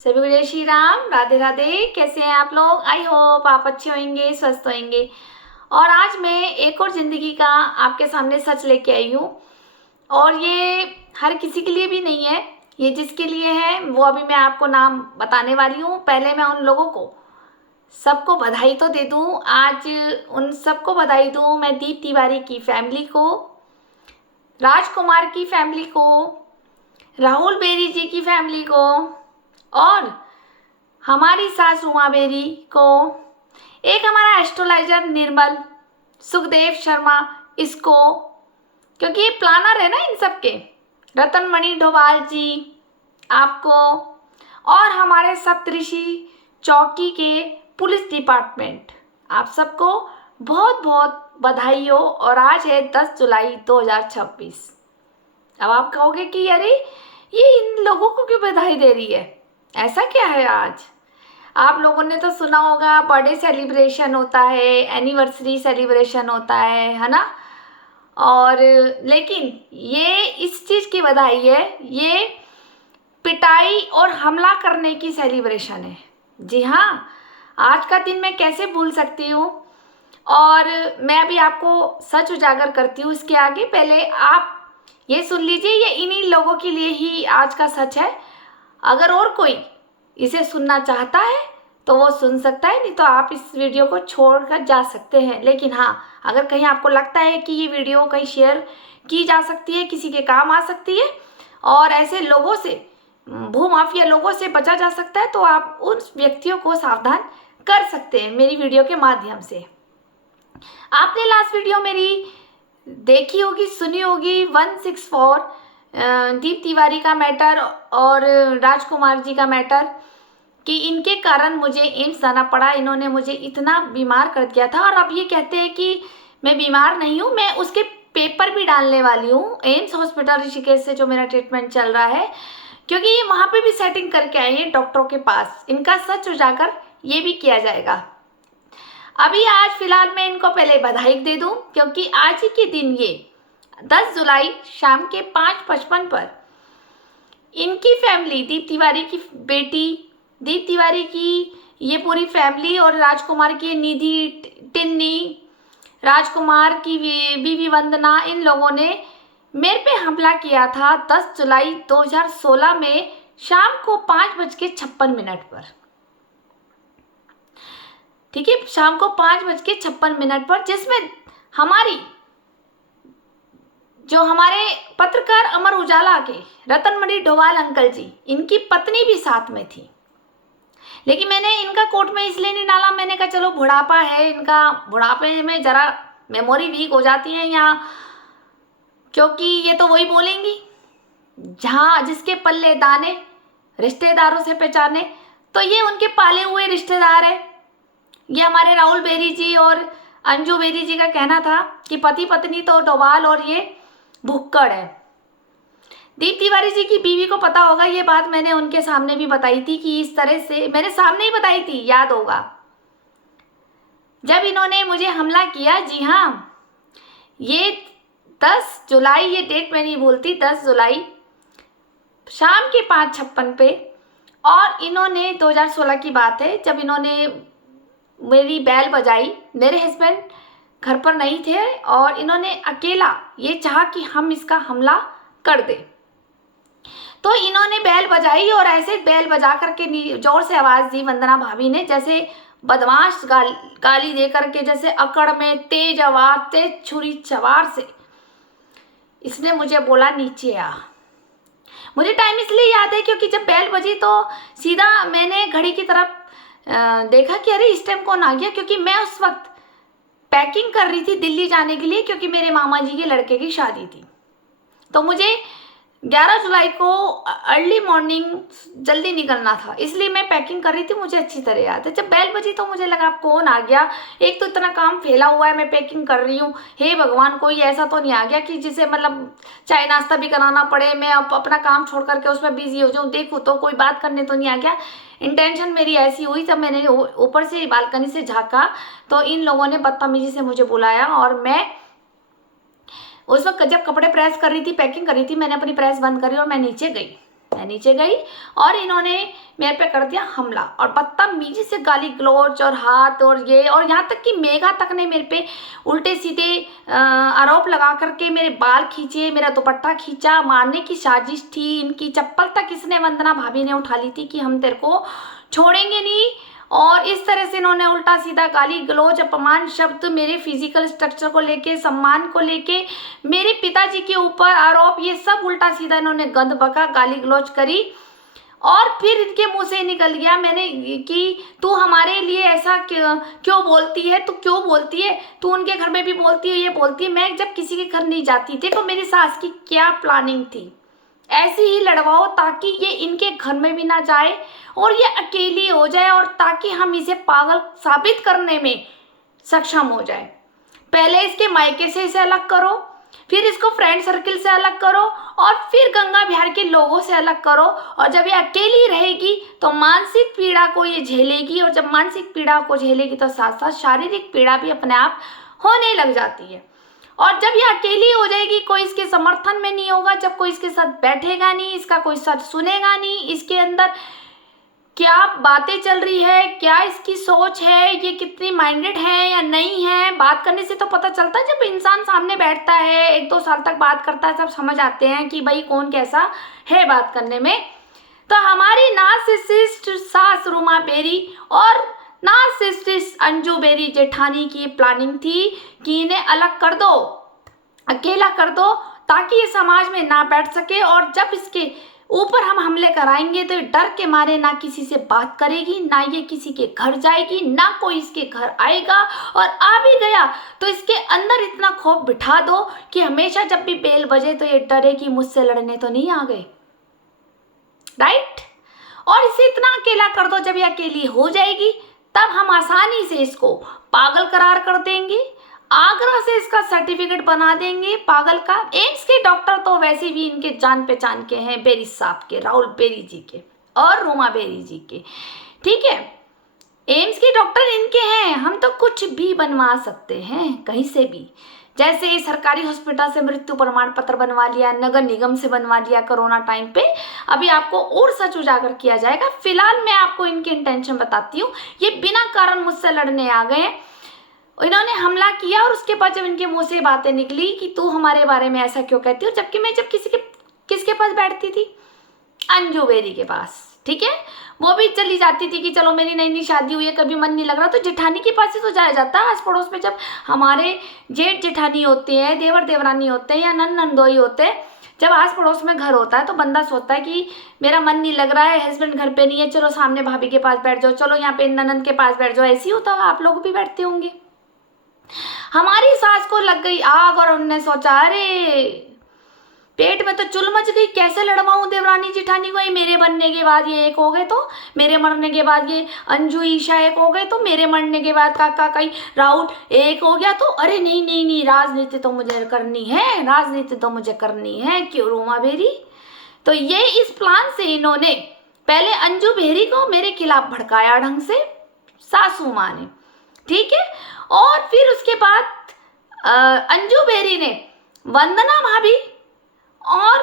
सभी को जय श्री राम, राधे राधे। कैसे हैं आप लोग? आई होप आप अच्छे होंगे, स्वस्थ होंगे। और आज मैं एक और ज़िंदगी का आपके सामने सच लेके आई हूँ। और ये हर किसी के लिए भी नहीं है, ये जिसके लिए है वो अभी मैं आपको नाम बताने वाली हूँ। पहले मैं उन लोगों को सबको बधाई तो दे दूँ, आज उन सबको बधाई दूँ मैं दीप तिवारी की फैमिली को, राजकुमार की फैमिली को, राहुल बेरी जी की फैमिली को और हमारी सास उमा बेरी को, एक हमारा एस्ट्रोलॉजर निर्मल सुखदेव शर्मा इसको, क्योंकि ये प्लानर है ना इन सब के, रतनमणि डोभाल जी आपको, और हमारे सप्तऋषि चौकी के पुलिस डिपार्टमेंट, आप सबको बहुत बहुत बधाई हो। और आज है 10 जुलाई 2026। अब आप कहोगे कि अरे ये इन लोगों को क्यों बधाई दे रही है, ऐसा क्या है आज? आप लोगों ने तो सुना होगा बर्थडे सेलिब्रेशन होता है, एनिवर्सरी सेलिब्रेशन होता है ना। और लेकिन ये इस चीज़ की बधाई है, ये पिटाई और हमला करने की सेलिब्रेशन है। जी हाँ, आज का दिन मैं कैसे भूल सकती हूँ। और मैं अभी आपको सच उजागर करती हूँ इसके आगे। पहले आप ये सुन लीजिए, ये इन्हीं लोगों के लिए ही आज का सच है। अगर और कोई इसे सुनना चाहता है तो वो सुन सकता है, नहीं तो आप इस वीडियो को छोड़कर जा सकते हैं। लेकिन हाँ, अगर कहीं आपको लगता है कि ये वीडियो कहीं शेयर की जा सकती है, किसी के काम आ सकती है और ऐसे लोगों से, भूमाफिया लोगों से बचा जा सकता है, तो आप उन व्यक्तियों को सावधान कर सकते हैं मेरी वीडियो के माध्यम से। आपने लास्ट वीडियो मेरी देखी होगी, सुनी होगी, 164 दीप तिवारी का मैटर और राजकुमार जी का मैटर, कि इनके कारण मुझे एम्स जाना पड़ा। इन्होंने मुझे इतना बीमार कर दिया था और अब ये कहते हैं कि मैं बीमार नहीं हूँ। मैं उसके पेपर भी डालने वाली हूँ एम्स हॉस्पिटल ऋषिकेश से, जो मेरा ट्रीटमेंट चल रहा है, क्योंकि ये वहाँ पे भी सेटिंग करके आए हैं डॉक्टरों के पास। इनका सच उजागर ये भी किया जाएगा। अभी आज फिलहाल मैं इनको पहले बधाई दे दूं, क्योंकि आज ही के दिन, ये 10 जुलाई शाम के 5:55 पर इनकी फैमिली, दीप तिवारी की बेटी दीप तिवारी की ये पूरी फैमिली और राजकुमार की निधि, टिन्नी, राजकुमार की बीवी वंदना, इन लोगों ने मेरे पे हमला किया था 10 जुलाई 2016 में शाम को 5:56 पर। ठीक है, शाम को 5:56 पर, जिसमें हमारे पत्रकार अमर उजाला के रतनमणि डोभाल अंकल जी, इनकी पत्नी भी साथ में थी। लेकिन मैंने इनका कोर्ट में इसलिए नहीं डाला, मैंने कहा चलो बुढ़ापा है इनका, बुढ़ापे में जरा मेमोरी वीक हो जाती है यहाँ, क्योंकि ये तो वही बोलेंगी जहाँ जिसके पल्ले दाने रिश्तेदारों से पहचाने, तो ये उनके पाले हुए रिश्तेदार है। ये हमारे राहुल बेरी जी और अंजू बेरी जी का कहना था कि पति पत्नी तो डोभाल और ये भुक्कड़ है। दीप तिवारी जी की बीवी को पता होगा ये बात, मैंने उनके सामने भी बताई थी कि इस तरह से, मैंने सामने ही बताई थी, याद होगा जब इन्होंने मुझे हमला किया। जी हाँ, ये 10 जुलाई, ये डेट मैं नहीं भूलती, 10 जुलाई शाम के 5:56 पे। और इन्होंने 2016 की बात है, जब इन्होंने मेरी बैल बजाई, मेरे हस्बैंड घर पर नहीं थे और इन्होंने अकेला ये चाहा कि हम इसका हमला कर दे, तो इन्होंने बैल बजाई और ऐसे बैल बजा करके जोर से आवाज़ दी वंदना भाभी ने, जैसे बदमाश गाली दे करके, जैसे अकड़ में तेज आवाज़, तेज छुरी सवार से इसने मुझे बोला नीचे आ। मुझे टाइम इसलिए याद है क्योंकि जब बैल बजी तो सीधा मैंने घड़ी की तरफ देखा कि अरे इस टाइम कौन आ गया, क्योंकि मैं उस वक्त पैकिंग कर रही थी दिल्ली जाने के लिए, क्योंकि मेरे मामा जी के लड़के की शादी थी। तो मुझे 11 जुलाई को अर्ली मॉर्निंग जल्दी निकलना था, इसलिए मैं पैकिंग कर रही थी। मुझे अच्छी तरह याद है, जब बैल बजी तो मुझे लगा कौन आ गया, एक तो इतना काम फैला हुआ है, मैं पैकिंग कर रही हूँ, हे भगवान कोई ऐसा तो नहीं आ गया कि जिसे मतलब चाय नाश्ता भी कराना पड़े, मैं अपना काम छोड़ करके उसमें बिजी हो जाऊँ, देखूँ तो कोई बात करने तो नहीं आ गया। इंटेंशन मेरी ऐसी हुई, जब मैंने ऊपर से बालकनी से झाँका तो इन लोगों ने बदतमीजी से मुझे बुलाया और मैं उस वक्त जब कपड़े प्रेस कर रही थी, पैकिंग कर रही थी, मैंने अपनी प्रेस बंद करी और मैं नीचे गई। मैं नीचे गई और इन्होंने मेरे पे कर दिया हमला और बदतमीजी से गाली गलौज और हाथ और ये, और यहाँ तक कि मेघा तक ने मेरे पे उल्टे सीधे आरोप लगा करके मेरे बाल खींचे, मेरा दुपट्टा खींचा, मारने की साजिश थी इनकी। चप्पल तक इसने, वंदना भाभी ने उठा ली थी कि हम तेरे को छोड़ेंगे नहीं। और इस तरह से इन्होंने उल्टा सीधा गाली गलौज, अपमान शब्द, मेरे फिजिकल स्ट्रक्चर को लेके, सम्मान को लेके, मेरे पिताजी के ऊपर आरोप, ये सब उल्टा सीधा इन्होंने गंद बका, गाली गलौज करी। और फिर इनके मुंह से निकल गया मैंने कि तू हमारे लिए ऐसा क्यों बोलती है, तू क्यों बोलती है, तू उनके घर में भी बोलती है, ये बोलती है। मैं जब किसी के घर नहीं जाती थी तो मेरी सास की क्या प्लानिंग थी, ऐसे ही लड़वाओ ताकि ये इनके घर में भी ना जाए और ये अकेली हो जाए, और ताकि हम इसे पागल साबित करने में सक्षम हो जाए। पहले इसके मायके से इसे अलग करो, फिर इसको फ्रेंड सर्किल से अलग करो, और फिर गंगा बिहार के लोगों से अलग करो। और जब ये अकेली रहेगी तो मानसिक पीड़ा को ये झेलेगी, और जब मानसिक पीड़ा को झेलेगी तो साथ साथ शारीरिक पीड़ा भी अपने आप होने लग जाती है। और जब ये अकेली हो जाएगी, कोई इसके समर्थन में नहीं होगा, जब कोई इसके साथ बैठेगा नहीं, इसका कोई सच सुनेगा नहीं, इसके अंदर क्या बातें चल रही है, क्या इसकी सोच है, ये कितनी माइंडेड है या नहीं है, बात करने से तो पता चलता है। जब इंसान सामने बैठता है, 1-2 साल तक बात करता है, सब समझ आते हैं कि भाई कौन कैसा है बात करने में। तो हमारी नार्सिसिस्ट सास रूमा बेरी और नार्सिसिस्ट अंजू बेरी जेठानी की प्लानिंग थी कि इन्हें अलग कर दो, अकेला कर दो, ताकि ये समाज में ना बैठ सके। और जब इसके ऊपर हम हमले कराएंगे तो ये डर के मारे ना किसी से बात करेगी, ना ये किसी के घर जाएगी, ना कोई इसके घर आएगा, और आ भी गया तो इसके अंदर इतना खौफ बिठा दो कि हमेशा जब भी बेल बजे तो ये डरे कि मुझसे लड़ने तो नहीं आ गए, राइट। और इसे इतना अकेला कर दो, जब ये अकेली हो जाएगी तब हम आसानी से इसको पागल करार कर देंगे, आगरा से इसका सर्टिफिकेट बना देंगे पागल का। एम्स के डॉक्टर तो वैसे भी इनके जान पहचान के हैं, बेरी साहब के, राहुल बेरी जी के और रूमा बेरी जी के, ठीक है। एम्स के डॉक्टर इनके हैं, हम तो कुछ भी बनवा सकते हैं कहीं से भी। जैसे सरकारी हॉस्पिटल से मृत्यु प्रमाण पत्र बनवा लिया, नगर निगम से बनवा लिया कोरोना टाइम पे, अभी आपको और सच उजागर किया जाएगा। फिलहाल मैं आपको इनकी इंटेंशन बताती हूँ। ये बिना कारण मुझसे लड़ने आ गए, इन्होंने हमला किया, और उसके बाद जब इनके मुंह से बातें निकली कि तू हमारे बारे में ऐसा क्यों कहती हो, जबकि मैं जब किसके पास बैठती थी, अंजू बेरी के पास, ठीक है। वो भी चली जाती थी कि चलो मेरी नई नई शादी हुई है, कभी मन नहीं लग रहा तो जेठानी के पास ही तो जाया जाता है। आस पड़ोस में जब हमारे जेठ जेठानी होते हैं, देवर देवरानी होते हैं या नंदोई होते हैं, जब आस पड़ोस में घर होता है तो बंदा सोचता है कि मेरा मन नहीं लग रहा है, हस्बैंड घर पे नहीं है, चलो सामने भाभी के पास बैठ जाओ, चलो यहाँ पे ननद के पास बैठ जाओ। ऐसे ही होता होगा, आप लोग भी बैठते होंगे। हमारी सास को लग गई आग और उनने सोचा अरे पेट में तो चुल मच गई, कैसे लड़वाऊं देवरानी जेठानी को। ये मेरे बनने के बाद ये एक हो गए, तो मेरे मरने के बाद ये अंजू ईशा एक हो गए, तो मेरे मरने के बाद काका कई राहुल एक हो गया। तो अरे नहीं नहीं नहीं, राजनीति तो मुझे करनी है, राजनीति तो मुझे करनी है, क्यों रूमा बेरी। तो ये इस प्लान से इन्होंने पहले अंजू बेरी को मेरे खिलाफ भड़काया ढंग से, सासू माँ ने, ठीक है। और फिर उसके बाद अंजू बेरी ने वंदना भाभी और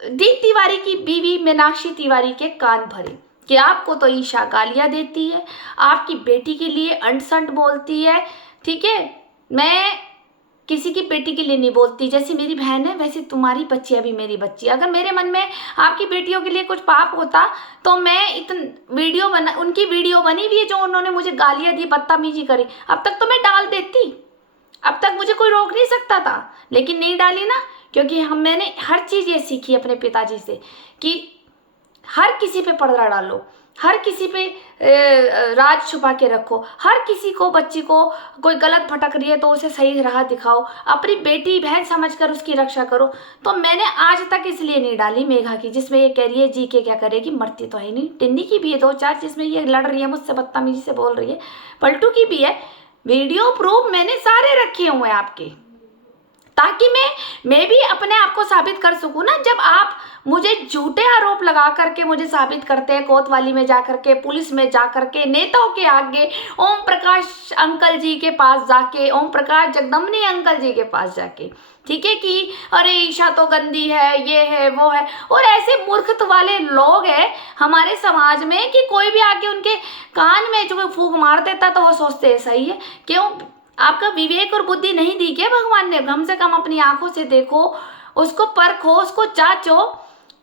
दीप तिवारी की बीवी मीनाक्षी तिवारी के कान भरे कि आपको तो ईशा गालियां देती है, आपकी बेटी के लिए अंट-संट बोलती है, ठीक है। मैं किसी की बेटी के लिए नहीं बोलती, जैसी मेरी बहन है वैसे तुम्हारी बच्ची है भी मेरी बच्ची। अगर मेरे मन में आपकी बेटियों के लिए कुछ पाप होता तो मैं उनकी वीडियो बनी हुई है जो उन्होंने मुझे गालियां दी, बदतमीजी करी, अब तक तो मैं डाल देती, अब तक मुझे कोई रोक नहीं सकता था, लेकिन नहीं डाली ना, क्योंकि मैंने हर चीज़ ये सीखी अपने पिताजी से कि हर किसी पे पर्दा डालो, हर किसी पे राज छुपा के रखो, हर किसी को, बच्ची को कोई गलत भटक रही है तो उसे सही राह दिखाओ, अपनी बेटी बहन समझकर उसकी रक्षा करो। तो मैंने आज तक इसलिए नहीं डाली मेघा की, जिसमें ये कह रही है जी के क्या करेगी, मरती तो है नहीं। टिन्नी की भी है 2-4 जिसमें ये लड़ रही है मुझसे, बदतमीजी से बोल रही है। पलटू की भी है, वीडियो प्रूफ मैंने सारे रखे हुए हैं आपके, ताकि मैं भी अपने आप को साबित कर सकूं ना। जब आप मुझे झूठे आरोप लगा करके मुझे साबित करते हैं, कोतवाली में जा करके, पुलिस में जा करके, नेताओं के आगे, ओम प्रकाश अंकल जी के पास जाके, ओम प्रकाश जगदम्बनी अंकल जी के पास जाके, ठीक है, कि अरे ईशा तो गंदी है, ये है वो है। और ऐसे मूर्खत्व वाले लोग हैं हमारे समाज में कि कोई भी आके उनके कान में जो फूंक मार देता तो वो सोचते हैं सही है। क्यों? आपका विवेक और बुद्धि नहीं दी क्या भगवान ने? कम से कम अपनी आंखों से देखो, उसको परखो, उसको जांचो।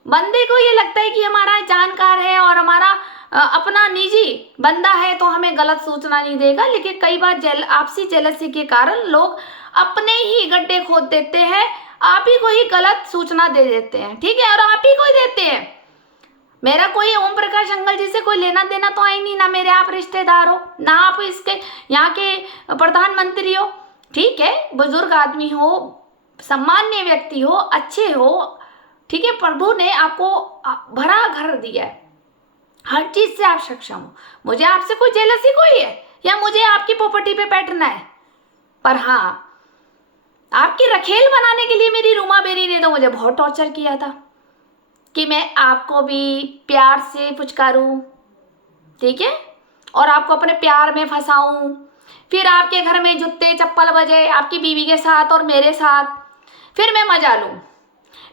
बंदे को ये लगता है कि हमारा जानकार है और हमारा अपना निजी बंदा है तो हमें गलत सूचना नहीं देगा, लेकिन कई बार आपसी जेलसी के कारण लोग अपने ही गड्ढे खोद देते हैं, आप ही को ही गलत सूचना दे देते हैं, ठीक है, और आप ही को ही देते हैं। मेरा कोई ओम प्रकाश अंकल जी से कोई लेना देना तो है नहीं, ना मेरे आप रिश्तेदार हो, ना आप इसके यहाँ के प्रधानमंत्री हो, ठीक है, बुजुर्ग आदमी हो, सम्मान्य व्यक्ति हो, अच्छे हो, ठीक है, प्रभु ने आपको भरा घर दिया है, हर चीज से आप सक्षम हो। मुझे आपसे कोई जेलसी कोई है या मुझे आपकी प्रॉपर्टी पे बैठना है? पर हाँ, आपकी रखेल बनाने के लिए मेरी रूमा बेरी ने तो मुझे बहुत टॉर्चर किया था कि मैं आपको भी प्यार से पुचकारूं, ठीक है, और आपको अपने प्यार में फंसाऊं, फिर आपके घर में जूते चप्पल बजे आपकी बीवी के साथ और मेरे साथ, फिर मैं मजा लूं,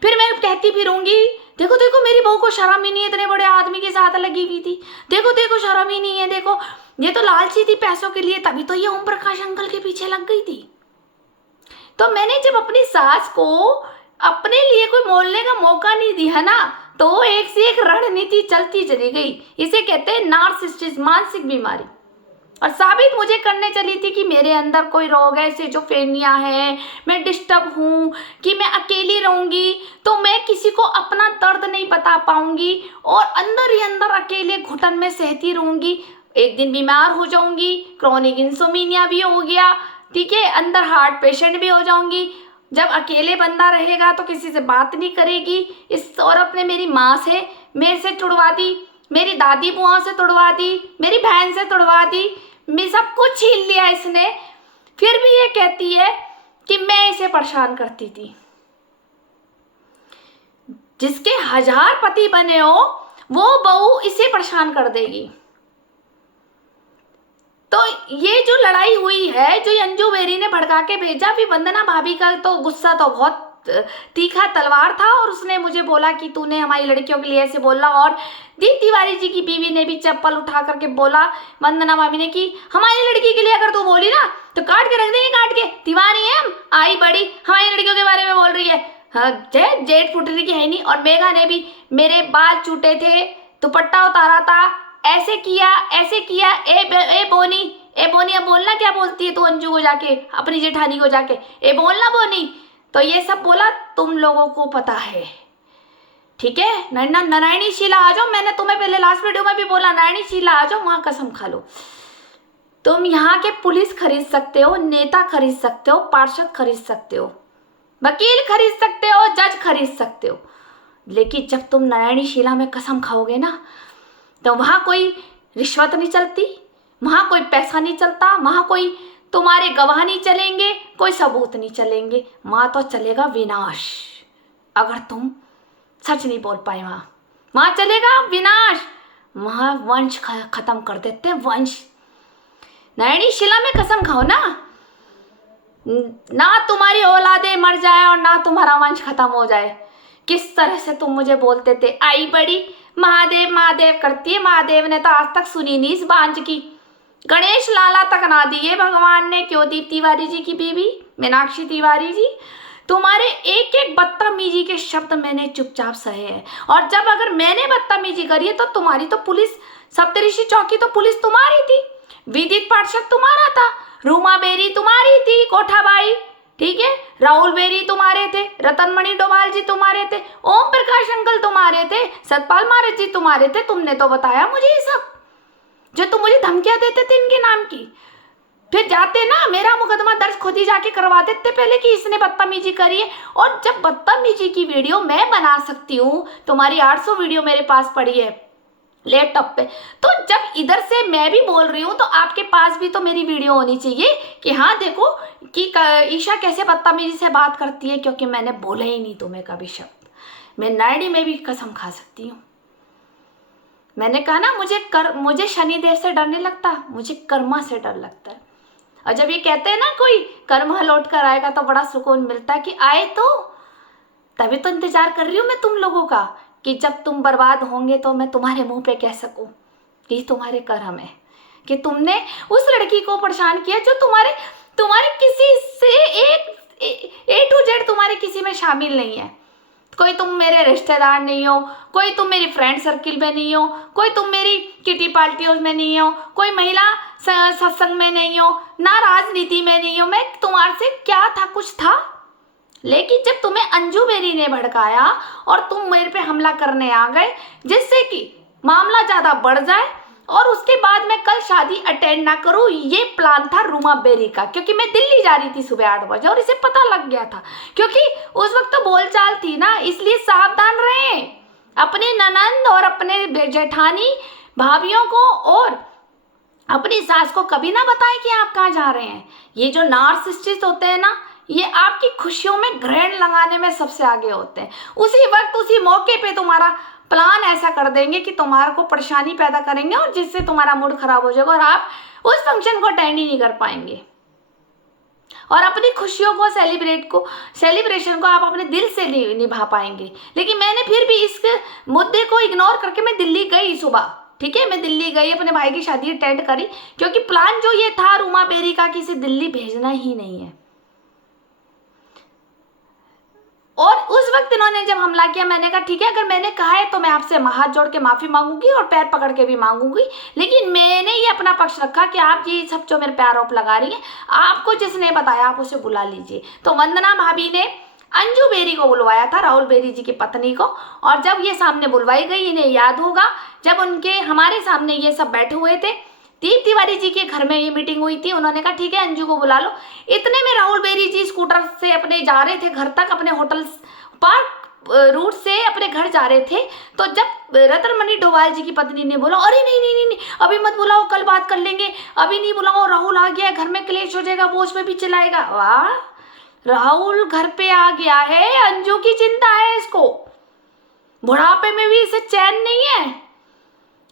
फिर मैं कहती फिरूंगी देखो देखो मेरी बहू को शर्म ही नहीं है, इतने बड़े आदमी के साथ लगी हुई थी, देखो देखो शर्म ही नहीं है, देखो ये तो लालची थी पैसों के लिए, तभी तो ये ओम प्रकाश अंकल के पीछे लग गई थी। तो मैंने जब अपनी सास को अपने लिए कोई मोलने का मौका नहीं दिया ना, तो एक से एक रणनीति चलती चली गई। इसे कहते हैं नार्सिसिस्टिक, मानसिक बीमारी। और साबित मुझे करने चली थी कि मेरे अंदर कोई रोग है, सिजोफ्रेनिया है, मैं डिस्टर्ब हूँ, कि मैं अकेली रहूंगी तो मैं किसी को अपना दर्द नहीं बता पाऊंगी और अंदर ही अंदर अकेले घुटन में सहती रहूंगी, एक दिन बीमार हो जाऊंगी, क्रॉनिक इंसोमिनिया भी हो गया, ठीक है, अंदर हार्ट पेशेंट भी हो जाऊंगी। जब अकेले बंदा रहेगा तो किसी से बात नहीं करेगी। इस औरत ने मेरी माँ से मेरे से तुड़वा दी, मेरी दादी बुआ से तुड़वा दी, मेरी बहन से तुड़वा दी, मैं सब कुछ छीन लिया इसने। फिर भी ये कहती है कि मैं इसे परेशान करती थी। जिसके 1000 पति बने हो वो बहू इसे परेशान कर देगी। तो ये जो लड़ाई हुई है, जो अंजू बेरी ने भड़का के भेजा, भी वंदना भाभी का तो गुस्सा तो बहुत तीखा तलवार था और उसने मुझे बोला कि तूने हमारी लड़कियों के लिए ऐसे बोला। और दीप तिवारी जी की बीवी ने भी चप्पल उठा करके बोला वंदना भाभी ने कि हमारी लड़की के लिए अगर तू बोली ना तो काट के रख देंगे, काट के। तिवारी है हम, आई बड़ी हमारी लड़कियों के बारे में बोल रही है, हाँ जेठ फुटरी की है नहीं। और मेघा ने भी मेरे बाल चूटे थे, दुपट्टा उतारा था, ऐसे किया ऐसे किया, ए बोनी, ए बोनी, अब बोलना क्या बोलती है तू अंजू को जाके, अपनी जेठानी को जाके, ए बोलना बोनी। तो ये सब बोला, तुम लोगों को पता है, ठीक है। नारायणी शीला आ जाओ, मैंने तुम्हें पहले लास्ट वीडियो में भी बोला, नारायणी शीला आ जाओ, वहां कसम खा लो। तुम यहाँ के पुलिस खरीद सकते हो, नेता खरीद सकते हो, पार्षद खरीद सकते हो, वकील खरीद सकते हो, जज खरीद सकते हो, लेकिन जब तुम नारायणी शीला में कसम खाओगे ना तो वहां कोई रिश्वत नहीं चलती, वहां कोई पैसा नहीं चलता, वहां कोई तुम्हारे गवाह नहीं चलेंगे, कोई सबूत नहीं चलेंगे, वहां तो चलेगा विनाश। अगर तुम सच नहीं बोल पाए वहां चलेगा विनाश, वहां वंश खत्म कर देते हैं, वंश। नारायणी शिला में कसम खाओ ना तुम्हारी औलादे मर जाए और ना तुम्हारा वंश खत्म हो जाए। किस तरह से तुम मुझे बोलते थे, आई बड़ी महादेव महादेव करती है, महादेव ने तो आज तक सुनी नहीं इस बांझ की, गणेश लाला तक ना दिए भगवान ने। क्यों दीप तिवारी जी की बीवी मीनाक्षी तिवारी जी, तुम्हारे एक एक बदतमीजी के शब्द मैंने चुपचाप सहे हैं। और जब अगर मैंने बदतमीजी करी है तो तुम्हारी तो पुलिस, सप्तऋषि चौकी तो पुलिस तुम्हारी थी, विदित पार्षद तुम्हारा था, रूमा बेरी तुम्हारी थी, कोठाबाई, ठीक है, राहुल बेरी तुम्हारे थे, रतनमणि डोभाल जी तुम्हारे थे, ओम प्रकाश अंकल तुम्हारे थे, सतपाल महाराज जी तुम्हारे थे। तुमने तो बताया मुझे ये सब, जो तुम मुझे धमकियां देते थे इनके नाम की, फिर जाते ना मेरा मुकदमा दर्ज खुद ही जाके करवा देते पहले कि इसने बदतमीजी करी है। और जब बदतमीजी की वीडियो मैं बना सकती हूँ, तुम्हारी 800 वीडियो मेरे पास पड़ी है, लैपटॉप पे। तो जब इधर से मैं भी बोल रही हूँ तो आपके पास भी तो मेरी वीडियो होनी चाहिए कि हाँ देखो कि ईशा कैसे बदतमीजी से बात करती है, क्योंकि मैंने बोला ही नहीं तुम्हें कभी शब्द। मैं नायडी में भी कसम खा सकती हूँ। मैंने कहा ना मुझे शनिदेव से डर नहीं लगता, मुझे कर्मा से डर लगता है। और जब ये कहते हैं ना कोई कर्मा लौट कर आएगा तो बड़ा सुकून मिलता है कि आए तो, तभी तो इंतजार कर रही हूँ मैं तुम लोगों का कि जब तुम बर्बाद होंगे तो मैं तुम्हारे मुंह पे कह सकूं कि तुम्हारे कर्म है कि तुमने उस लड़की को परेशान किया जो तुम्हारे किसी से ए टू जेड तुम्हारे किसी में शामिल नहीं है। कोई तुम मेरे रिश्तेदार नहीं हो, कोई तुम मेरी फ्रेंड सर्किल में नहीं हो, कोई तुम मेरी किटी पार्टियों में नहीं हो, कोई महिला सत्संग में नहीं हो, ना राजनीति में नहीं हो। मैं तुम्हारे से क्या था, कुछ था। लेकिन जब तुम्हें अंजू बेरी ने भड़काया और तुम मेरे पे हमला करने आ गए जिससे कि मामला ज्यादा बढ़ जाए और उसके बाद मैं कल शादी अटेंड ना करूं, ये प्लान था रूमा बेरी का। क्योंकि मैं दिल्ली जा रही थी सुबह 8 बजे और इसे पता लग गया था, क्योंकि उस वक्त तो बोलचाल थी ना, इसलिए सावधान रहें अपनी ननंद और अपने जेठानी भाभियों को और अपनी सास को कभी ना बताएं कि आप कहाँ जा रहे हैं। ये जो नार्सिसिस्ट होते हैं ना, ये आपकी खुशियों में ग्रहण लगाने में सबसे आगे होते हैं। उसी वक्त उसी मौके पे तुम्हारा प्लान ऐसा कर देंगे कि तुम्हारे को परेशानी पैदा करेंगे और जिससे तुम्हारा मूड खराब हो जाएगा और आप उस फंक्शन को अटेंड ही नहीं कर पाएंगे और अपनी खुशियों को सेलिब्रेशन को आप अपने दिल से नहीं निभा पाएंगे। लेकिन मैंने फिर भी इस मुद्दे को इग्नोर करके मैं दिल्ली गई सुबह। ठीक है, मैं दिल्ली गई, अपने भाई की शादी अटेंड करी, क्योंकि प्लान जो ये था रूमा बेरी का कि इसे दिल्ली भेजना ही नहीं है। और उस वक्त इन्होंने जब हमला किया, मैंने कहा ठीक है, अगर मैंने कहा है तो मैं आपसे हाथ जोड़ के माफी मांगूंगी और पैर पकड़ के भी मांगूंगी। लेकिन मैंने ये अपना पक्ष रखा कि आप ये सब जो मेरे पे आरोप लगा रही हैं, आपको जिसने बताया आप उसे बुला लीजिए। तो वंदना भाभी ने अंजू बेरी को बुलवाया था, राहुल बेरी जी की पत्नी को। और जब ये सामने बुलवाई गई, इन्हें याद होगा जब हमारे सामने ये सब बैठे हुए थे, दीप तिवारी जी के घर में ये मीटिंग हुई थी, उन्होंने कहा ठीक है अंजू को बुला लो। इतने में राहुल बेरी जी स्कूटर से अपने जा रहे थे घर तक, अपने होटल पार्क रूट से अपने घर जा रहे थे। तो जब रतनमणि डोभाल जी की पत्नी ने बोला अरे नहीं नहीं नहीं, नहीं अभी मत बुलाओ, कल बात कर लेंगे, अभी नहीं बुलाओ, राहुल आ गया है, घर में क्लेश हो जाएगा, वो उसमें भी चलाएगा। वाह, राहुल घर पे आ गया है, अंजू की चिंता है इसको, बुढ़ापे में भी इसे चैन नहीं है।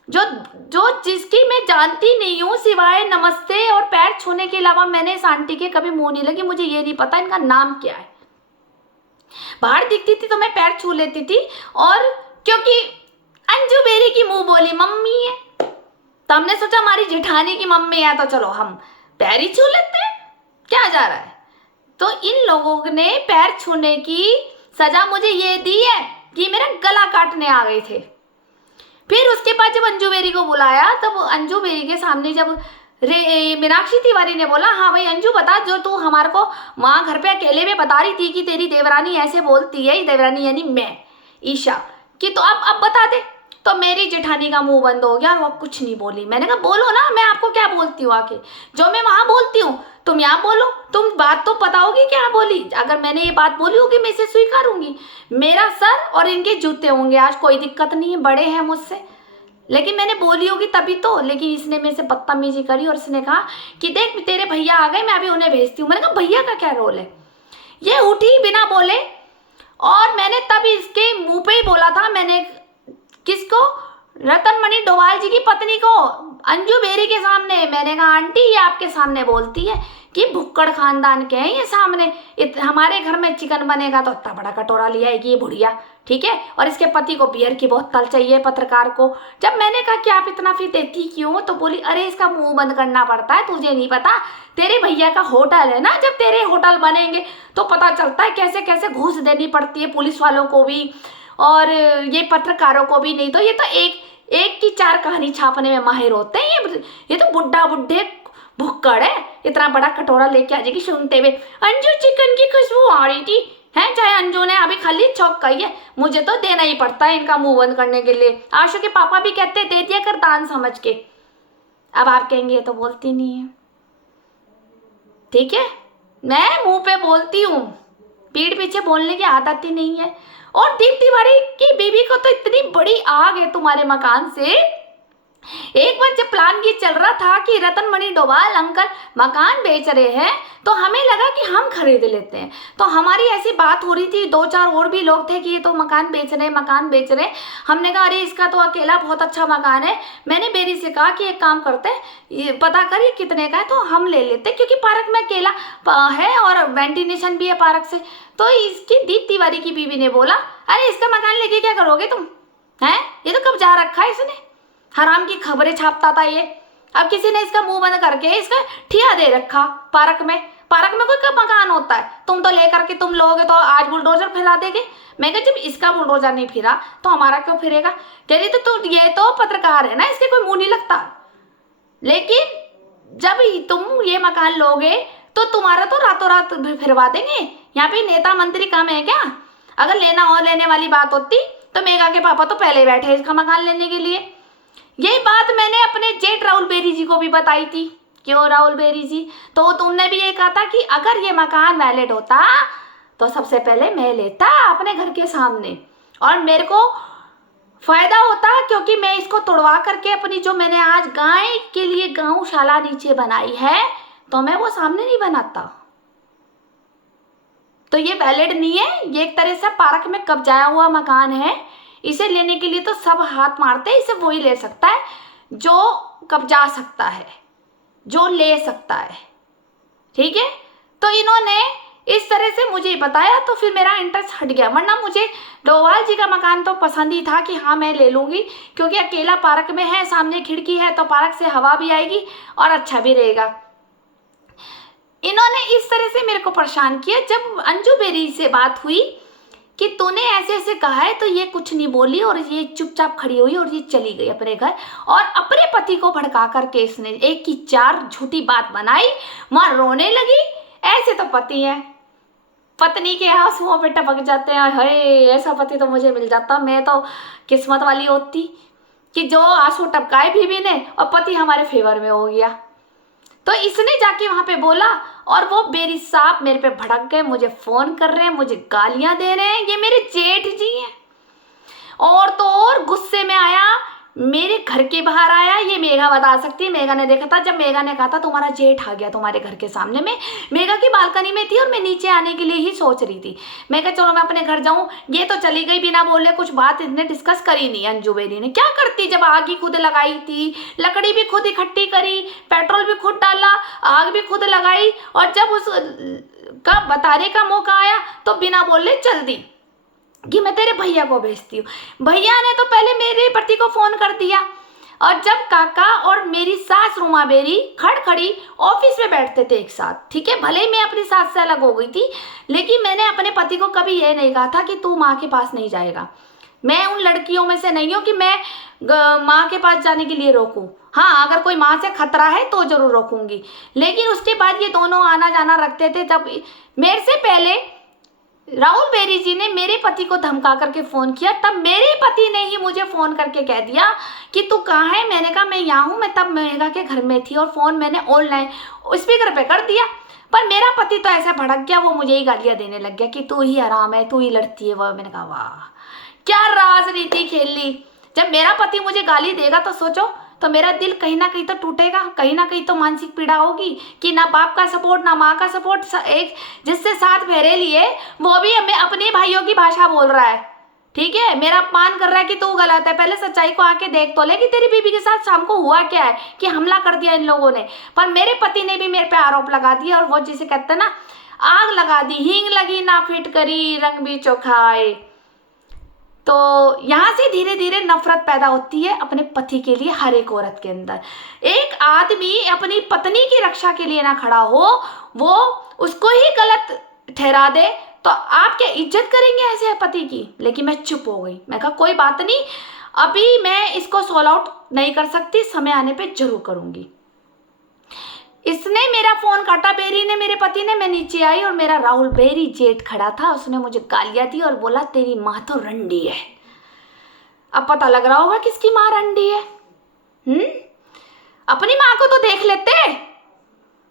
जो जिसकी मैं जानती नहीं हूँ सिवाय नमस्ते और पैर छूने के अलावा मैंने इस आंटी के कभी मुंह नहीं लगी। मुझे ये नहीं पता इनका नाम क्या है। बाहर दिखती थी तो मैं पैर छू लेती थी, और क्योंकि अंजू बेरी की मुंह बोली मम्मी है तो हमने सोचा हमारी जेठानी की मम्मी है तो चलो हम पैर ही छू लेते हैं, क्या जा रहा है। तो इन लोगों ने पैर छूने की सजा मुझे ये दी है कि मेरा गला काटने आ गए थे। फिर उसके बाद जब अंजू बेरी को बुलाया तब अंजू बेरी के सामने जब मीनाक्षी तिवारी ने बोला हाँ भाई अंजू बता, जो तू हमारे को वहाँ घर पे अकेले में बता रही थी कि तेरी देवरानी ऐसे बोलती है, देवरानी यानी मैं ईशा, कि तो अब बता दे। तो मेरी जेठानी का मुंह बंद हो गया और वो कुछ नहीं बोली। मैंने कहा बोलो ना, मैं आपको क्या बोलती हूँ, आके जो मैं वहाँ बोलती हूँ तुम यहाँ बोलो, तुम बात तो पता होगी क्या बोली। अगर मैंने ये बात बोली होगी मैं इसे स्वीकारूंगी, मेरा सर और इनके जूते होंगे, आज कोई दिक्कत नहीं है, बड़े हैं मुझसे, लेकिन मैंने बोली होगी तभी तो। लेकिन इसने मेरे से बदतमीजी करी और इसने कहा कि देख तेरे भैया आ गए, मैं अभी उन्हें भेजती हूँ। मैंने कहा भैया का क्या रोल है। ये उठी बिना बोले और मैंने तब इसके मुंह पे ही बोला था, मैंने किसको, रतनमणि डोभाल जी की पत्नी को, अंजू बेरी के सामने। मैंने कहा आंटी ये आपके सामने बोलती है कि भुक्कड़ खानदान के हैं ये सामने, हमारे घर में चिकन बनेगा तो इतना बड़ा कटोरा ले आएगी ये बुढ़िया, ठीक है, और इसके पति को बियर की बोतल चाहिए पत्रकार को। जब मैंने कहा कि आप इतना फी देती क्यों, तो बोली अरे इसका मुंह बंद करना पड़ता है, तुझे नहीं पता, तेरे भैया का होटल है ना, जब तेरे होटल बनेंगे तो पता चलता है कैसे कैसे घूस देनी पड़ती है पुलिस वालों को भी और ये पत्रकारों को भी। नहीं तो ये तो एक की 4 कहानी छापने में माहिर होते हैं। ये तो बुढ़ा बुढ़े भुक्कड़ है, इतना बड़ा कटोरा लेके आ जाएगी सुनते हुए अंजू चिकन की खुशबू आ रही थी है, चाहे अंजू ने अभी खाली चौक कही है, मुझे तो देना ही पड़ता है इनका मुंह बंद करने के लिए। आशु के पापा भी कहते दे दिया कर दान समझ के। अब आप कहेंगे ये तो बोलती नहीं है, ठीक है, मैं मुंह पे बोलती हूँ, पीठ पीछे बोलने की आदत ही नहीं है। और दीप तिवारी की बीवी को तो इतनी बड़ी आग है तुम्हारे मकान से एक बार जब प्लान ये चल रहा था कि रतन मणि डोभाल अंकल मकान बेच रहे हैं, तो हमें लगा कि हम खरीद लेते हैं। तो हमारी ऐसी बात हो रही थी, 2-4 और भी लोग थे कि ये तो मकान बेच रहे हैं, मकान बेच रहे हैं। हमने कहा अरे इसका तो अकेला बहुत अच्छा मकान है। मैंने बेरी से कहा कि एक काम करते हैं, ये पता करिए कितने का है तो हम ले लेते हैं, क्योंकि पार्क में अकेला है और वेंटिलेशन भी है पार्क से। तो इसकी दीप तिवारी की बीवी ने बोला अरे इसका मकान लेके क्या करोगे तुम, हैं? ये तो कब जा रखा है इसने, हराम की खबरें छापता था ये। अब किसी ने इसका मुंह बंद करके इसका ठिया दे रखा पार्क में। पार्क में कोई कब मकान होता है, तुम तो लेकर के तुम लोगे तो आज बुलडोजर फैला देंगे। मैं कहा जब इसका बुलडोजर नहीं फिरा तो हमारा क्यों फिरेगा। कह रही तो ये तो पत्रकार है ना, इसके कोई मुंह नहीं लगता। लेकिन जब तुम ये मकान लोगे तो तुम्हारा तो रातों रात फिरवा देंगे। यहाँ पे नेता मंत्री कम है क्या? अगर लेना और लेने वाली बात होती तो मेघा के पापा तो पहले बैठे इसका मकान लेने के लिए। यही बात मैंने अपने जेठ राहुल बेरी जी को भी बताई थी। क्यों राहुल बेरी जी? तो तुमने भी ये कहा था कि अगर ये मकान वैलिड होता तो सबसे पहले मैं लेता अपने घर के सामने, और मेरे को फायदा होता क्योंकि मैं इसको तोड़वा करके अपनी जो मैंने आज गाय के लिए गौशाला नीचे बनाई है तो मैं वो सामने नहीं बनाता। तो ये वैलिड नहीं है, ये एक तरह से पार्क में कब्जाया हुआ मकान है। इसे लेने के लिए तो सब हाथ मारते हैं, इसे वही ले सकता है जो कब्जा सकता है, जो ले सकता है। ठीक है, तो इन्होंने इस तरह से मुझे बताया तो फिर मेरा इंटरेस्ट हट गया। वरना मुझे डोभाल जी का मकान तो पसंद ही था कि हाँ मैं ले लूँगी, क्योंकि अकेला पार्क में है, सामने खिड़की है तो पार्क से हवा भी आएगी और अच्छा भी रहेगा। इन्होंने इस तरह से मेरे को परेशान किया। जब अंजू बेरी से बात हुई कि तूने ऐसे ऐसे कहा है तो ये कुछ नहीं बोली और ये चुपचाप खड़ी हुई और ये चली गई अपने घर, और अपने पति को भड़का करके इसने एक की 4 झूठी बात बनाई, वहां रोने लगी। ऐसे तो पति है, पत्नी के आंसुओं पे टपक जाते हैं। हाय ऐसा पति तो मुझे मिल जाता, मैं तो किस्मत वाली होती कि जो आंसू टपकाए बीवी ने और पति हमारे फेवर में हो गया। तो इसने जाके वहां पे बोला और वो बेरी साहब मेरे पे भड़क गए, मुझे फोन कर रहे हैं, मुझे गालियां दे रहे हैं। ये मेरे जेठ जी हैं। और तो और गुस्से में आया, मेरे घर के बाहर आया। ये मेघा बता सकती है, मेघा ने देखा था जब मेघा ने कहा था तुम्हारा जेठ आ गया तुम्हारे घर के सामने में। मेघा की बालकनी में थी और मैं नीचे आने के लिए ही सोच रही थी। मैं कहा चलो मैं अपने घर जाऊं। ये तो चली गई बिना बोले, कुछ बात इतने डिस्कस करी नहीं। अंजू बेरी ने क्या करती, जब आग ही खुद लगाई थी, लकड़ी भी खुद इकट्ठी करी, पेट्रोल भी खुद डाला, आग भी खुद लगाई, और जब उस का बताने का मौका आया तो बिना बोले चल दी कि मैं तेरे भैया को भेजती हूँ। भैया ने तो पहले मेरे पति को फोन कर दिया, और जब काका और मेरी सास रूमा बेरी खड़ी ऑफिस में बैठते थे एक साथ, ठीक है, भले ही मैं अपनी सास से अलग हो गई थी, लेकिन मैंने अपने पति को कभी ये नहीं कहा था कि तू माँ के पास नहीं जाएगा। मैं उन लड़कियों में से नहीं हूँ कि मैं माँ के पास जाने के लिए रोकूं। हाँ, अगर कोई माँ से खतरा है तो जरूर रोकूंगी। लेकिन उसके बाद ये दोनों आना जाना रखते थे। तब मेरे से पहले राहुल बेरी जी ने मेरे पति को धमका करके फोन किया, तब मेरे पति ने ही मुझे फोन करके कह दिया कि तू कहाँ है। मैंने कहा मैं यहाँ हूँ, मैं तब मेघा के घर में थी, और फोन मैंने ऑनलाइन स्पीकर पे कर दिया। पर मेरा पति तो ऐसा भड़क गया, वो मुझे ही गालियां देने लग गया कि तू ही आराम है, तू ही लड़ती है। वह मैंने कहा वाह क्या राजनीति खेल ली। जब मेरा पति मुझे गाली देगा तो सोचो, तो मेरा दिल कहीं ना कहीं तो टूटेगा, कहीं ना कहीं तो मानसिक पीड़ा होगी कि ना बाप का सपोर्ट ना माँ का सपोर्ट। एक जिससे 7 फेरे लिए वो भी हमें अपने भाइयों की भाषा बोल रहा है, ठीक है, मेरा अपमान कर रहा है कि तू गलत है। पहले सच्चाई को आके देख तो ले कि तेरी बीबी के साथ शाम को हुआ क्या है कि हमला कर दिया इन लोगों ने। पर मेरे पति ने भी मेरे पे आरोप लगा दिया, और वो जिसे कहते हैं ना आग लगा दी, हींग लगी ना फिट करी रंग भी चौखाए। तो यहाँ से धीरे धीरे नफरत पैदा होती है अपने पति के लिए हर एक औरत के अंदर। एक आदमी अपनी पत्नी की रक्षा के लिए ना खड़ा हो, वो उसको ही गलत ठहरा दे, तो आप क्या इज्जत करेंगे ऐसे पति की। लेकिन मैं चुप हो गई, मैं कहा कोई बात नहीं, अभी मैं इसको सॉल्व आउट नहीं कर सकती, समय आने पे जरूर करूंगी। इसने मेरा फोन काटा, बेरी ने, मेरे पति ने। मैं नीचे आई और मेरा राहुल बेरी जेठ खड़ा था। उसने मुझे गालियां दी और बोला तेरी माँ तो रंडी है। अब पता लग रहा होगा किसकी माँ रंडी है। अपनी माँ को तो देख लेते,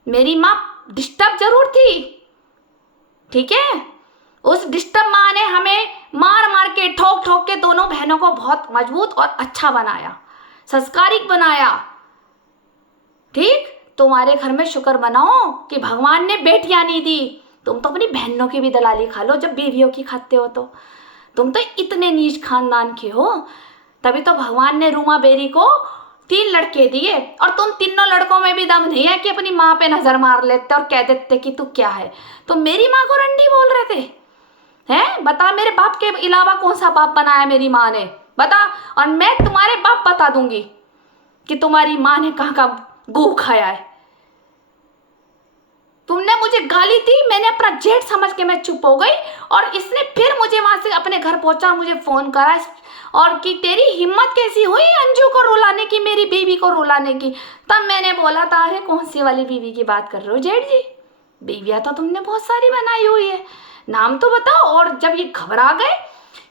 मेरी माँ डिस्टर्ब जरूर थी, ठीक है। उस डिस्टर्ब माँ ने हमें मार मार के ठोक ठोक के दोनों बहनों को बहुत मजबूत और अच्छा बनाया, संस्कारिक बनाया। ठीक, तुम्हारे घर में शुक्र मनाओ कि भगवान ने बेटियां नहीं दी। तुम तो अपनी बहनों की भी दलाली खा लो जब बीवियों की खाते हो। तो तुम तो इतने नीच खानदान के हो, तभी तो भगवान ने रूमा बेरी को 3 लड़के दिए। और तुम तीनों लड़कों में भी दम नहीं है कि अपनी माँ पे नजर मार लेते और कह देते कि तू क्या है। तो मेरी माँ को रंडी बोल रहे थे हैं? बता, मेरे बाप के अलावा कौन सा बाप बनाया मेरी माँ ने, बता। और मैं तुम्हारे बाप बता दूंगी कि तुम्हारी माँ ने कहाँ का गू खाया है। तुमने मुझे गाली दी, मैंने अपना जेठ समझ के मैं चुप हो गई, और इसने फिर मुझे वहां से अपने घर पहुंचा और मुझे फोन करा, और कि तेरी हिम्मत कैसी हुई अंजू को रुलाने की, मेरी बीवी को रुलाने की। तब मैंने बोला था, अरे कौन सी वाली बीवी की बात कर रहे हो जेठ जी? बीवियां तो तुमने बहुत सारी बनाई हुई है, नाम तो बताओ। और जब ये घबरा गए,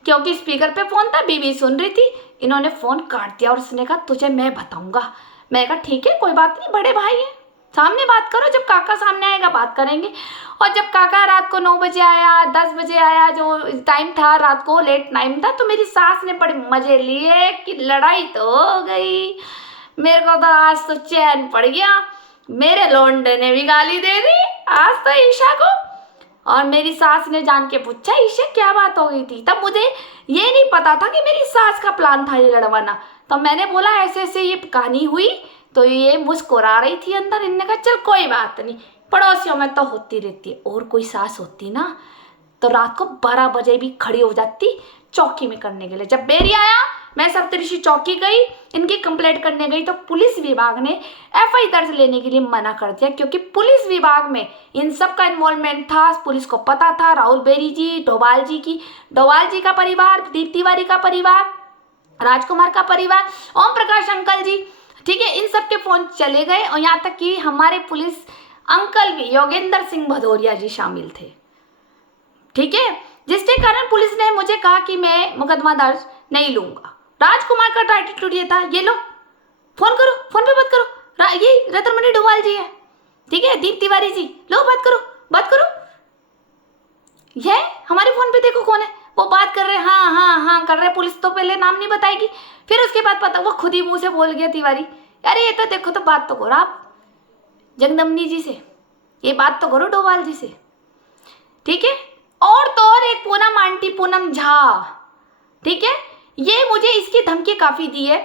क्योंकि स्पीकर पे फोन था, बीवी सुन रही थी, इन्होंने फोन काट दिया और उसने कहा तुझे मैं बताऊंगा। मैं कहा ठीक है, कोई बात नहीं, बड़े भाई हैं, सामने बात करो, जब काका सामने आएगा बात करेंगे। और जब काका रात को 9 बजे आया, 10 बजे आया, जो टाइम था रात को लेट टाइम था, तो मेरी सास ने बड़े मजे लिए कि लड़ाई तो हो गई। मेरे को तो आज तो चैन पड़ गया, मेरे लौंडे ने भी गाली दे दी आज तो ईशा को। और मेरी सास ने जान के पूछा, ईशा क्या बात हो गई थी? तब मुझे ये नहीं पता था कि मेरी सास का प्लान था ये लड़वाना। तो मैंने बोला ऐसे ऐसे ये कहानी हुई, तो ये मुस्कुरा रही थी अंदर। इनने कहा चल कोई बात नहीं, पड़ोसियों में तो होती रहती है। और कोई सास होती ना तो रात को 12 बजे भी खड़ी हो जाती चौकी में करने के लिए। जब बेरी आया, मैं सप्तऋषि चौकी गई, इनकी कंप्लेंट करने गई, तो पुलिस विभाग ने एफआई दर्ज लेने के लिए मना कर दिया, क्योंकि पुलिस विभाग में इन सब का इन्वॉल्वमेंट था। पुलिस को पता था राहुल बेरी जी, डोभाल जी का परिवार, दीप तिवारी का परिवार, राजकुमार का परिवार, ओम प्रकाश अंकल जी, ठीक है, इन सब के फोन चले गए। और यहाँ तक कि हमारे पुलिस अंकल भी योगेंद्र सिंह भदौरिया जी शामिल थे, ठीक है, जिसके कारण पुलिस ने मुझे कहा कि मैं मुकदमा दर्ज नहीं लूंगा। राजकुमार का एटीट्यूड ये था, ये लो फोन करो, फोन पे बात करो, ये रतनमणि डोभाल जी है, ठीक है, दीप तिवारी जी, लो बात करो। ये हमारे फोन पे देखो कौन है, वो बात कर रहे हैं, हाँ कर रहे हैं। पुलिस तो पहले नाम नहीं बताएगी, फिर उसके बाद पता, वो खुद ही मुंह से बोल गया तिवारी, अरे ये तो देखो, तो बात तो करो आप जगदम्बनी जी से, ये बात तो करो डोभाल जी से, ठीक है। और तो और एक पूनम आंटी, पूनम झा, ठीक है, ये मुझे इसकी धमकी काफी दी है।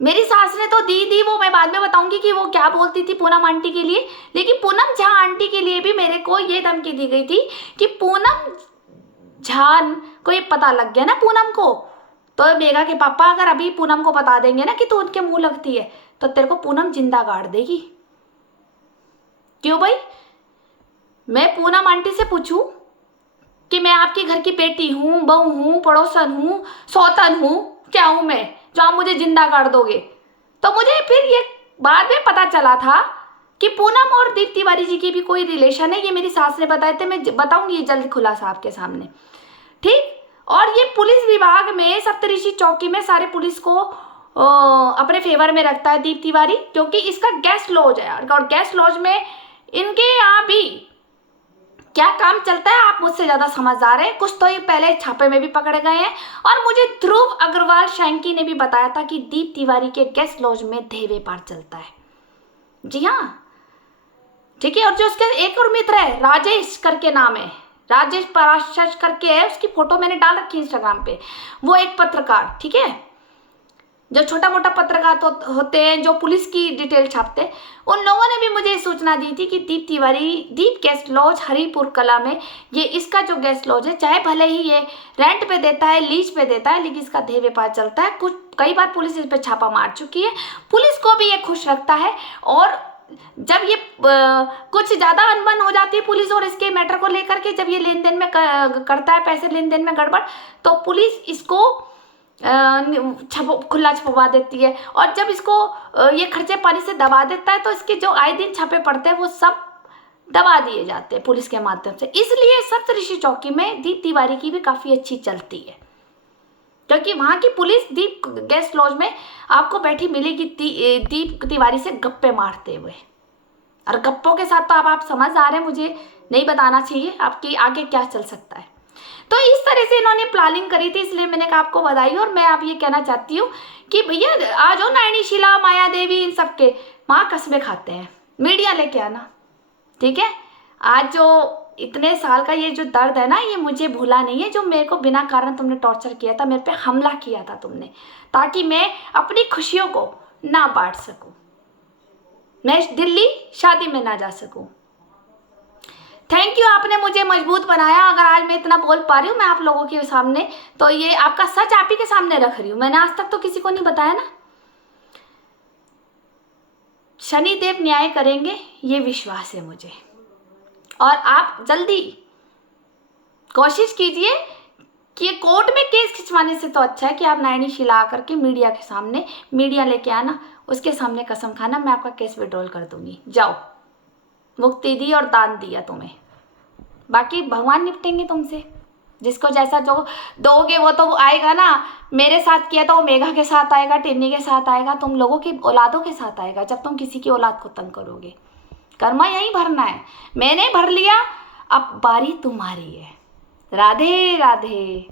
मेरी सास ने तो दी, वो मैं बाद में बताऊंगी कि वो क्या बोलती थी पूनम आंटी के लिए। लेकिन पूनम झा आंटी के लिए भी मेरे को ये धमकी दी गई थी कि पूनम झा को ये पता लग गया ना पूनम को, तो मेघा के पापा अगर अभी पूनम को बता देंगे ना कि तू उनके मुंह लगती है, तो तेरे को पूनम जिंदा गाड़ देगी। क्यों भाई? मैं पूनम आंटी से पूछूं कि मैं आपके घर की बेटी हूँ, बहू हूँ, पड़ोसन हूँ, सौतन हूँ, क्या हूँ मैं जो आप मुझे जिंदा कर दोगे? तो मुझे फिर ये बाद में पता चला था कि पूनम और दीप तिवारी जी की भी कोई रिलेशन है। ये मेरी सास ने बताए थे, मैं बताऊंगी जल्द खुलासा आपके सामने, ठीक। और ये पुलिस विभाग में सप्तऋषि चौकी में सारे पुलिस को अपने फेवर में रखता है दीप तिवारी, क्योंकि इसका गेस्ट लॉज है। और गेस्ट लॉज में इनके यहाँ भी क्या काम चलता है आप मुझसे ज्यादा समझदार है। कुछ तो ये पहले छापे में भी पकड़े गए हैं। और मुझे ध्रुव अग्रवाल शैंकी ने भी बताया था कि दीप तिवारी के गेस्ट लॉज में देह व्यापार चलता है। जी हाँ, ठीक है। और जो उसके एक और मित्र है, राजेश करके नाम है, राजेश पराशर करके है, उसकी फोटो मैंने डाल रखी है इंस्टाग्राम पे। वो एक पत्रकार, ठीक है, जो छोटा मोटा पत्रकार होते हैं जो पुलिस की डिटेल छापते हैं, उन लोगों ने भी मुझे सूचना दी थी कि दीप तिवारी, दीप गेस्ट लॉज हरिपुर कला में, ये इसका जो गेस्ट लॉज है, चाहे भले ही ये रेंट पे देता है, लीज पे देता है, लेकिन इसका देह व्यापार चलता है। कई बार पुलिस इस पे छापा मार चुकी है। पुलिस को भी ये खुश रखता है। और जब ये कुछ ज़्यादा अनबन हो जाती है पुलिस और इसके मैटर को लेकर के, जब ये लेन देन में करता है, पैसे लेन देन में गड़बड़, तो पुलिस इसको खुला छपवा देती है। और जब इसको ये खर्चे पानी से दबा देता है, तो इसके जो आए दिन छापे पड़ते हैं वो सब दबा दिए जाते हैं पुलिस के माध्यम से। इसलिए सप्तऋषि चौकी में दीप तिवारी की भी काफ़ी अच्छी चलती है, क्योंकि वहाँ की पुलिस दीप गेस्ट लॉज में आपको बैठी मिलेगी दीप तिवारी से गप्पे मारते हुए। और गप्पों के साथ तो आप समझ आ रहे हैं, मुझे नहीं बताना चाहिए आपकी आगे क्या चल सकता है। तो इस तरह से इन्होंने प्लानिंग करी थी, इसलिए मैंने कहा आपको बधाई। और मैं आप ये कहना चाहती हूँ कि भैया आ जाओ, नैनी शीला, माया देवी, इन सबके माँ कस्में खाते हैं, मीडिया लेके आना, ठीक है। आज जो इतने साल का ये जो दर्द है ना, ये मुझे भूला नहीं है, जो मेरे को बिना कारण तुमने टॉर्चर किया था, मेरे पे हमला किया था तुमने, ताकि मैं अपनी खुशियों को ना बांट सकूं, मैं दिल्ली शादी में ना जा सकूं। थैंक यू, आपने मुझे मजबूत बनाया। अगर आज मैं इतना बोल पा रही हूँ मैं आप लोगों के सामने, तो ये आपका सच आप ही के सामने रख रही हूँ। मैंने आज तक तो किसी को नहीं बताया ना। शनिदेव न्याय करेंगे, ये विश्वास है मुझे। और आप जल्दी कोशिश कीजिए कि कोर्ट में केस खिंचवाने से तो अच्छा है कि आप नैनी शीला आकर के मीडिया के सामने, मीडिया लेके आना, उसके सामने कसम खाना, मैं आपका केस विड्रॉल कर दूंगी। जाओ, मुक्ति दी और दान दिया तुम्हें, बाकी भगवान निपटेंगे तुमसे। जिसको जैसा जो दोगे वो तो आएगा ना। मेरे साथ किया तो वो मेघा के साथ आएगा, टिन्नी के साथ आएगा, तुम लोगों की औलादों के साथ आएगा, जब तुम किसी की औलाद को तंग करोगे। कर्मा यहीं भरना है, मैंने भर लिया, अब बारी तुम्हारी है। राधे राधे।